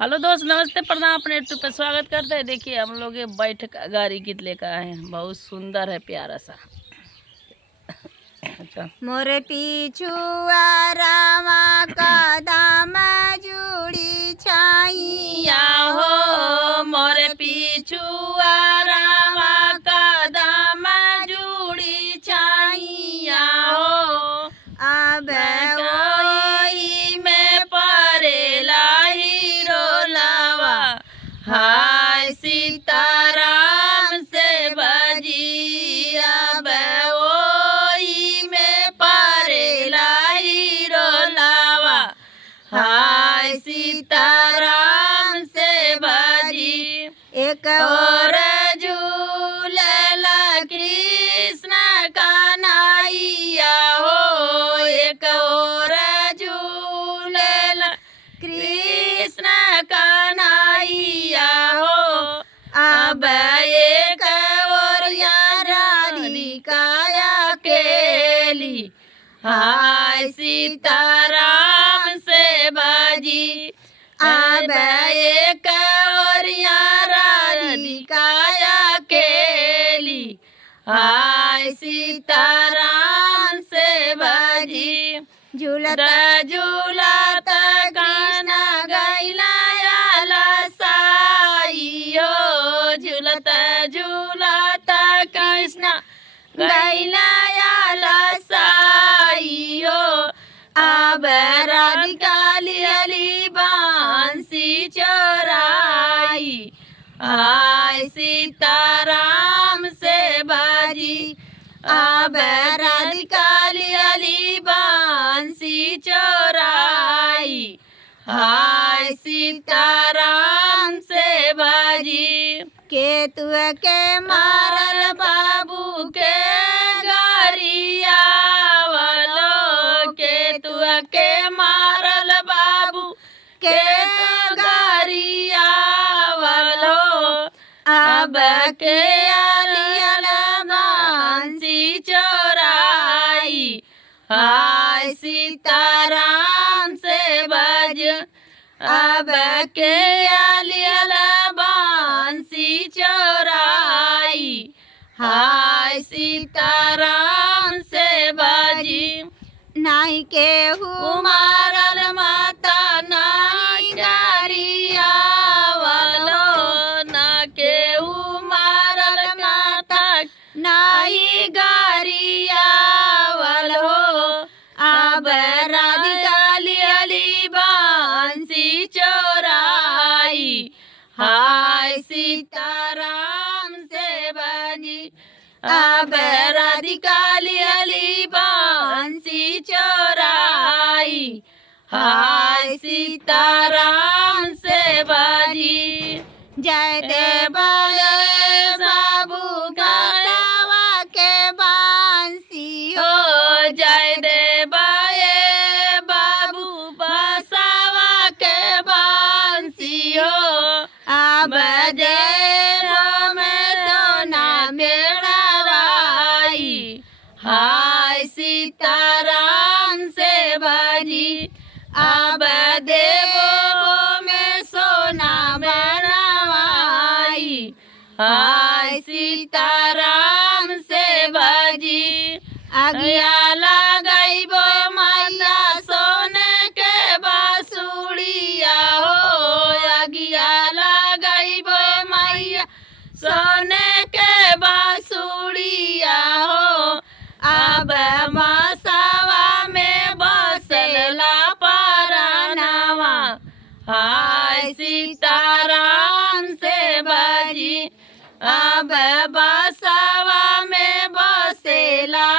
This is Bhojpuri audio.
हेलो दोस्त, नमस्ते, प्रणाम। अपने यूट्यूब पे स्वागत करते हैं। देखिए हम लोग ये बैठक गाड़ी गीत लेकर आए हैं, बहुत सुंदर है, प्यारा सा। अच्छा। मोर पिछुआ रामा कदम जुड़ी छाइया हो मोर पिछुआ रामा कदम जुड़ी छाइया हो, अब कोई में परेला हीरो लावा, हाय सीताराम से बजी। अब ओई में परेला हीरो लावा, हाय सीताराम से बजी। एक और झूलला कृष्ण कन्हैया हो, एक और झूलला कृष्ण कन्हैया हो। अब एक और राधिका अकेली, हाय सीताराम से बजी। अब एक और राधिका अकेली, हाय सीताराम से बजी। झूलता झूलता कृष्ण गैला साई हो, झूलता झूलता कृष्ण गैला साई हो। अब राधिका लियली बांसी चोराई, हाय सीताराम से बजी। अब राधिका लियली बांसी चोराई, हाय सीताराम से बजी। केतुआ के मारल बाबू के गरिया वालो, केतुआ के मारल बाबू के गरिया वालो। अब के आलियल बांसी चोराई, हाय सीताराम से बज। अब के आलियल बांसी चोराई, हाय सीताराम से बजी। नाही केहू मारल माता नाही गरिया वालो, ना केहू मारल माता नाही गरिया वालो। अब राधिका लियली बांसी चोराई, हाय सीताराम से बजी। अब राधिका लियली बांसी चोराई, हाय सीताराम से बजी। जय देव बाबू का सवा के बांसी हो। हो, जय देवाए बाबू बसावा के बांसी हो। अब बजेरो में सोना मेड़वाई, हाय सीताराम से बजी। अब देवो में सोना बनवाई, हाय सीताराम से बजी। अगिया लगैबो मैया सोने के बांसुरिया हो, अगिया लगैबो मैया सोने के बांसुरिया हो। अब मसावा में बसेला परनवा, हाय सीताराम से बजी। अब बसावा में बसेला